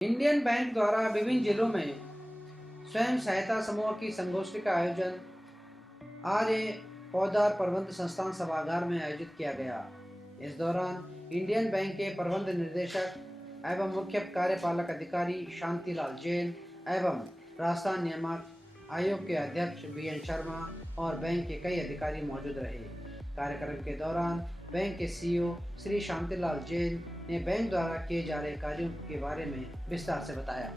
Indian bank द्वारा विभिन्न जिलों में स्वयं सहायता समूह की संगोष्ठी का आयोजन आज पौधार प्रबंध संस्थान सभागार में आयोजित किया गया। इस दौरान इंडियन बैंक के प्रबंध निर्देशक एवं मुख्य कार्यपालक अधिकारी शांतिलाल जैन एवं राजस्थान नियामक आयोग के अध्यक्ष बीएन शर्मा और बैंक के कई अधिकारी मौजूद रहे। कार्यक्रम के दौरान बैंक के सीईओ श्री शांतिलाल जैन ने बैंक द्वारा किए जा रहे कार्यों के बारे में विस्तार से बताया।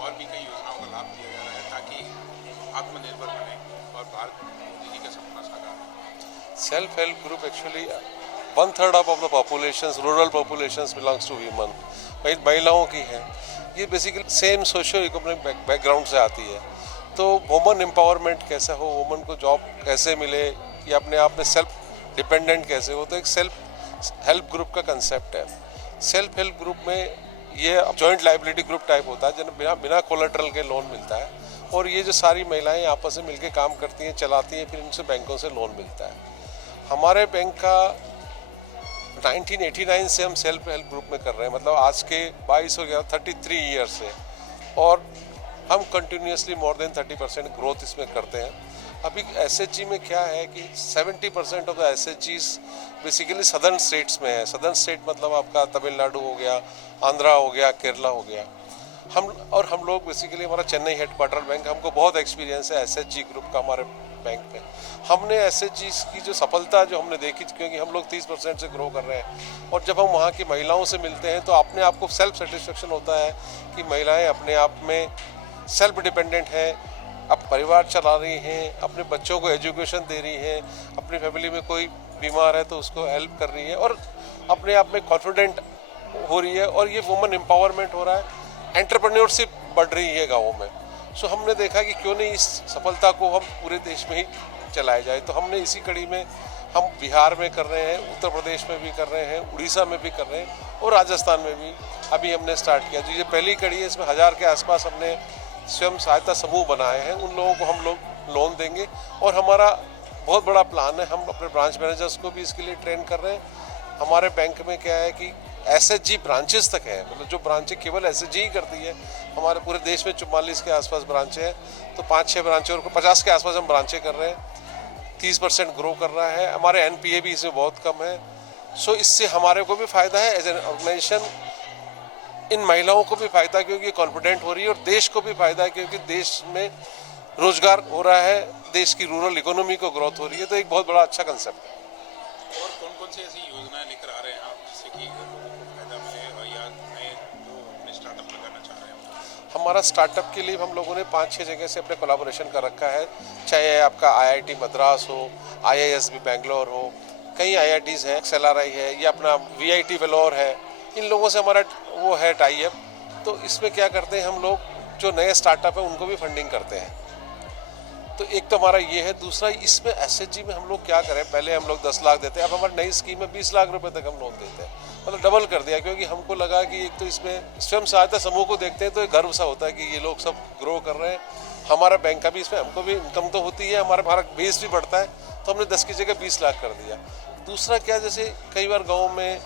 और भी कई योजनाओं का लाभ दिया जा रहा है ताकि आत्मनिर्भर बने और भारत मोदी जी का सपना साकार हो। Self help group actually 1/3 of the populations, rural populations belongs to women. महिलाओं की है, ये basically same socio economic background से आती है। तो वुमन एम्पावरमेंट कैसे हो, वुमन को जॉब कैसे मिले, ये अपने आप में सेल्फ डिपेंडेंट कैसे हो, तो एक सेल्फ हेल्प ग्रुप का कंसेप्ट है। सेल्फ हेल्प ग्रुप में ये जॉइंट लाइबिलिटी ग्रुप टाइप होता है जिन्हें बिना कोलेटरल के लोन मिलता है, और ये जो सारी महिलाएं आपस में मिलकर काम करती हैं, चलाती हैं, फिर उनसे बैंकों से लोन मिलता है। हमारे बैंक का 1989 से हम सेल्फ हेल्प ग्रुप में कर रहे हैं, मतलब आज के 22 हो गया 33 ईयर से, और हम कंटिन्यूसली मोर देन 30% ग्रोथ इसमें करते हैं। अभी एसएचजी में क्या है कि 70% ऑफ द एसएचजीज बेसिकली सदर्न स्टेट्स में है। सदर्न स्टेट मतलब आपका तमिलनाडु हो गया, आंध्रा हो गया, केरला हो गया। हम लोग बेसिकली हमारा चेन्नई हेडक्वार्टर बैंक, हमको बहुत एक्सपीरियंस है एसएचजी ग्रुप का हमारे बैंक में। हमने एसएचजी की जो सफलता जो हमने देखी, क्योंकि हम लोग 30% से ग्रो कर रहे हैं, और जब हम वहाँ की महिलाओं से मिलते हैं तो अपने आप को सेल्फ सेटिस्फेक्शन होता है कि महिलाएं अपने आप में सेल्फ डिपेंडेंट हैं, अब परिवार चला रही हैं, अपने बच्चों को एजुकेशन दे रही हैं, अपनी फैमिली में कोई बीमार है तो उसको हेल्प कर रही है, और अपने आप में कॉन्फिडेंट हो रही है, और ये वुमेन एम्पावरमेंट हो रहा है, एंटरप्रेन्योरशिप बढ़ रही है गाँवों में। सो हमने देखा कि क्यों नहीं इस सफलता को हम पूरे देश में ही चलाया जाए। तो हमने इसी कड़ी में हम बिहार में कर रहे हैं, उत्तर प्रदेश में भी कर रहे हैं, उड़ीसा में भी कर रहे हैं, और राजस्थान में भी अभी हमने स्टार्ट किया। जो ये पहली कड़ी है, इसमें 1000 के आसपास हमने स्वयं सहायता समूह बनाए हैं, उन लोगों को हम लोग लोन देंगे। और हमारा बहुत बड़ा प्लान है, हम अपने ब्रांच मैनेजर्स को भी इसके लिए ट्रेन कर रहे हैं। हमारे बैंक में क्या है कि एसएचजी ब्रांचेस तक है, मतलब जो ब्रांचें केवल एसएचजी ही करती है। हमारे पूरे देश में 44 के आसपास ब्रांचें हैं, तो 5-6 ब्रांचें और 50 के आसपास हम ब्रांचें कर रहे हैं। 30% ग्रो कर रहा है। हमारे एनपीए भी इसमें बहुत कम है। सो इससे हमारे को भी फ़ायदा है एज एन ऑर्गेनाइजेशन, इन महिलाओं को भी फायदा क्योंकि ये कॉन्फिडेंट हो रही है, और देश को भी फायदा है क्योंकि देश में रोजगार हो रहा है, देश की रूरल इकोनॉमी को ग्रोथ हो रही है। तो एक बहुत बड़ा अच्छा कंसेप्ट है। और कौन कौन सी ऐसी योजनाएं लेकर आ रहे हैं आप जिससे कि लोगों को फायदा मिले, और या नए जो अपने स्टार्टअप लगाना चाह रहे हैं? हमारा स्टार्टअप के लिए हम लोगों ने 5-6 जगह से अपने कोलैबोरेशन कर रखा है, चाहे आपका आईआईटी मद्रास हो, आईआईएसबी बैंगलोर हो, कई आईआईटीज़ हैं, एक्सएलआरआई है, या अपना वीआईटी वेलोर है। इन लोगों से हमारा वो है टाई अप। तो इसमें क्या करते हैं हम लोग, जो नए स्टार्टअप है उनको भी फंडिंग करते हैं। तो एक तो हमारा ये है। दूसरा, इसमें एसएचजी में हम लोग क्या करें, पहले हम लोग 10 लाख देते हैं, अब हमारी नई स्कीम में 20 लाख रुपए तक हम लोन देते हैं, मतलब डबल कर दिया। क्योंकि हमको लगा कि एक तो इसमें स्वयं सहायता समूह को देखते हैं तो एक गर्व सा होता है कि ये लोग सब ग्रो कर रहे हैं। हमारा बैंक का भी इसमें हमको भी इनकम तो होती है, हमारा बेस भी बढ़ता है। तो हमने 10 की जगह 20 लाख कर दिया। दूसरा क्या, जैसे कई बार गाँव में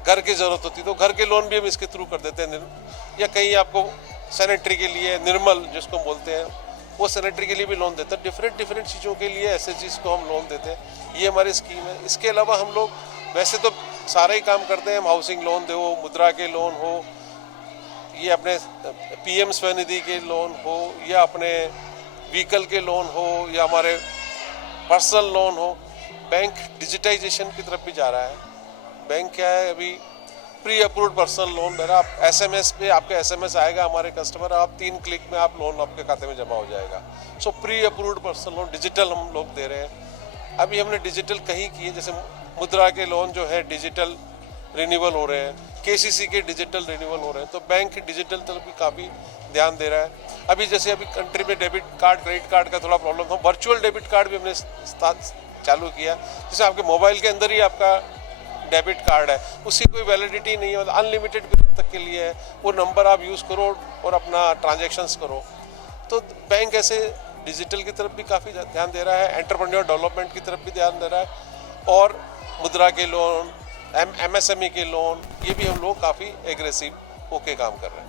घर की ज़रूरत होती है तो घर के लोन भी हम इसके थ्रू कर देते हैं, या कहीं आपको सैनिटरी के लिए निर्मल जिसको बोलते हैं, वो सैनिटरी के लिए भी लोन देते हैं। डिफरेंट चीज़ों के लिए एसएचजीज को हम लोन देते हैं। ये हमारी स्कीम है। इसके अलावा हम लोग वैसे तो सारे ही काम करते हैं, हम हाउसिंग लोन दे हो, मुद्रा के लोन हो, ये अपने पीएम स्वनिधि के लोन हो, या अपने व्हीकल के लोन हो, या हमारे पर्सनल लोन हो। बैंक डिजिटाइजेशन की तरफ भी जा रहा है। बैंक क्या है, अभी प्री अप्रूव्ड पर्सनल लोन दे रहा है। आप एसएमएस पे आपके एसएमएस आएगा, हमारे कस्टमर, आप 3 क्लिक में आप लोन आपके खाते में जमा हो जाएगा। सो pre approved personal loan digital हम लोग दे रहे हैं। अभी हमने डिजिटल कहीं किए, जैसे मुद्रा के लोन जो है डिजिटल रिन्यूअल हो रहे हैं, केसीसी के डिजिटल रिन्यूअल हो रहे हैं, तो बैंक डिजिटल तरफ भी काफ़ी ध्यान दे रहा है। अभी जैसे अभी कंट्री में डेबिट कार्ड क्रेडिट कार्ड का थोड़ा प्रॉब्लम था, वर्चुअल डेबिट कार्ड भी हमने चालू किया, जैसे आपके मोबाइल के अंदर ही आपका डेबिट कार्ड है, उसकी कोई वैलिडिटी नहीं है, अनलिमिटेड पीरियड तक के लिए है, वो नंबर आप यूज़ करो और अपना ट्रांजैक्शंस करो। तो बैंक ऐसे डिजिटल की तरफ भी काफ़ी ध्यान दे रहा है, एंटरप्रेन्योर डेवलपमेंट की तरफ भी ध्यान दे रहा है, और मुद्रा के लोन, MSME के लोन, ये भी हम लोग काफ़ी एग्रेसिव होके काम कर रहे हैं।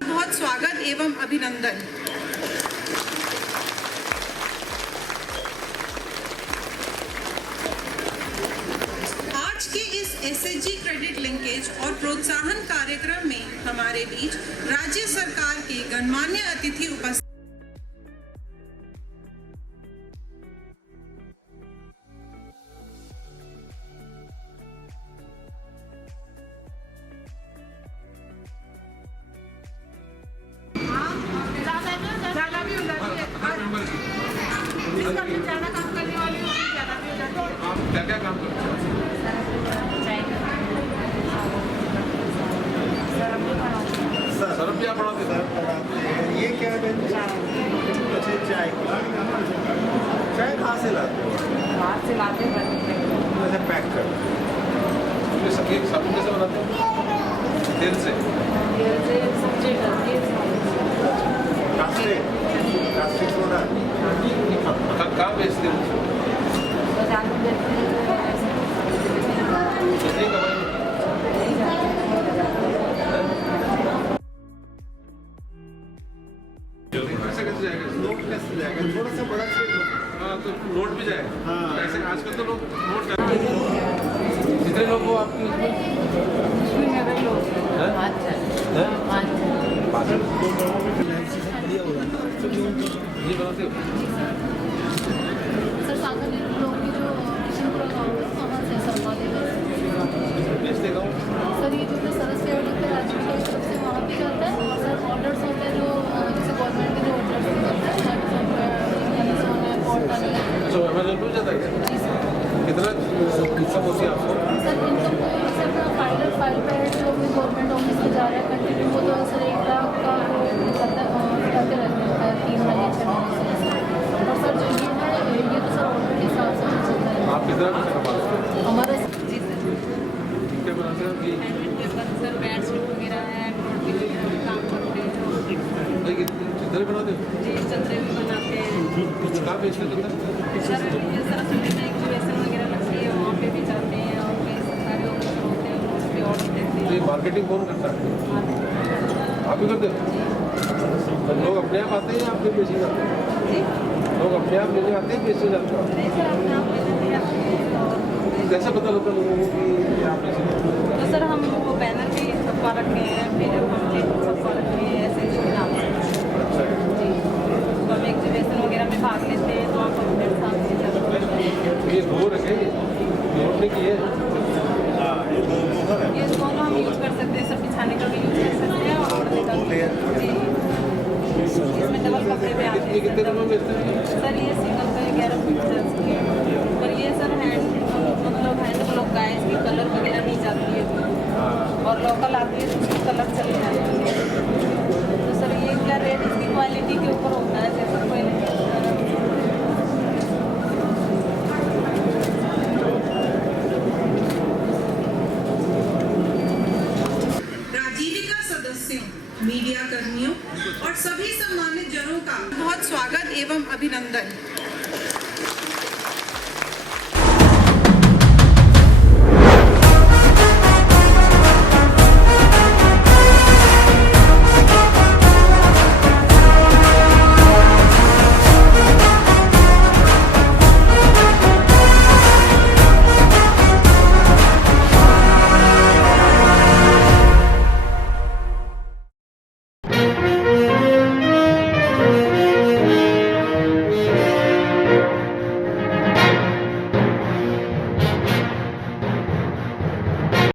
बहुत स्वागत एवं अभिनंदन। आज के इस SHG क्रेडिट लिंकेज और प्रोत्साहन कार्यक्रम में हमारे बीच राज्य सरकार के गणमान्य अतिथि उपस्थित क्या क्या काम करते हैं? सरफ क्या बनाते हैं? ये क्या है? अच्छा, चाय कहाँ से लाते हो? बाहर से लाते हैं। अच्छा, पैक कर ये साबुन कैसे बनाते हैं? तेल से? सब्जी करके प्लास्टिक सोडा कहाँ बेचते हैं? कितनी कमाई पैसा कैसे जाएगा? नोट कैसे जाएगा? थोड़ा सा बड़ा हाँ, तो नोट भी जाए। हाँ। ऐसे आजकल तो लोग नोट कितने लोग हो आपकी उसमें मेरे लोग पाँच ये बनाते हो? सर सागर लोग की जो किशनपुरा गाँव है वहाँ से सरमाली बेचते गाँव? सर ये जो सरस सेवा के राजकीय की तरफ से वहाँ भी जाता है, और सर ऑर्डर्स होते हैं जो जैसे गवर्नमेंट के जो ऑर्डर्स होते हैं अच्छा, अमेजोन पे जाता है क्या? जी सर। कितना इनकम होती है आपको? सर इनकम सर फाइल पे जो भी गवर्नमेंट ऑफिस में जा रहा है कंटिन्यू, वो तो सर 1 लाख का वो करते रहते हैं 3 महीने 6 महीने से। और सर जो ये है ये तो सर ऑलरेडी 7 साल चलता है। आप कितना पैसा कमाते हैं? हमारे जी सर क्या बनाते हैं आप? पेपर सर बेड शीट वगैरह है, काम करते हैं। चित्र बनाते हो? जी चंद्रे भी बनाते हैं। कहाँ बेचते हो? सर ये सरस्वती में एग्जीबिशन वगैरह लगती है, वहाँ पे भी जाते हैं, और कई सरकारी ऑफिस होते हैं उस पर ऑर्डर देते तो ये मार्केटिंग कौन करता है? हैं। आप ही करते हो? तो लोग अपने आप आते हैं या आप फिर बेचे जाते हैं? जी लोग अपने आप लेने आते हैं, बेचे जाते हैं? नहीं सर अपने आप लेते हैं और कैसे पता लगता है लोगों को कि आप बेचे जाते हैं? तो सर हम वो बैनर भी छपवा रखे हैं, फिर हम छपवा रखे हैं ऐसे ही नाम से। जी तो हम एग्जीबिशन वगैरह में भाग लेते हैं तो आप अपने साथ से जाते हैं। ये दो रखे नोट नहीं किए? ये दोनों हम यूज़ कर सकते हैं, सब बिछाने का भी यूज़ कर सकते हैं और जी इसमें डबल कपड़े भी आते ये हैं। कितने रुपये बेचते हैं? सर ये सिंगल का 1150 पर ये सर हैंड ब्लॉक का है, इसकी कलर वगैरह नहीं जाती है और लोकल आती है तो उसकी कलर चले जाती है। तो सर ये क्या रेट इसकी क्वालिटी के ऊपर होता है, जैसे पहले राजीविका सदस्यों, मीडिया कर्मियों और सभी सम्मानित जनों का बहुत स्वागत एवं अभिनंदन।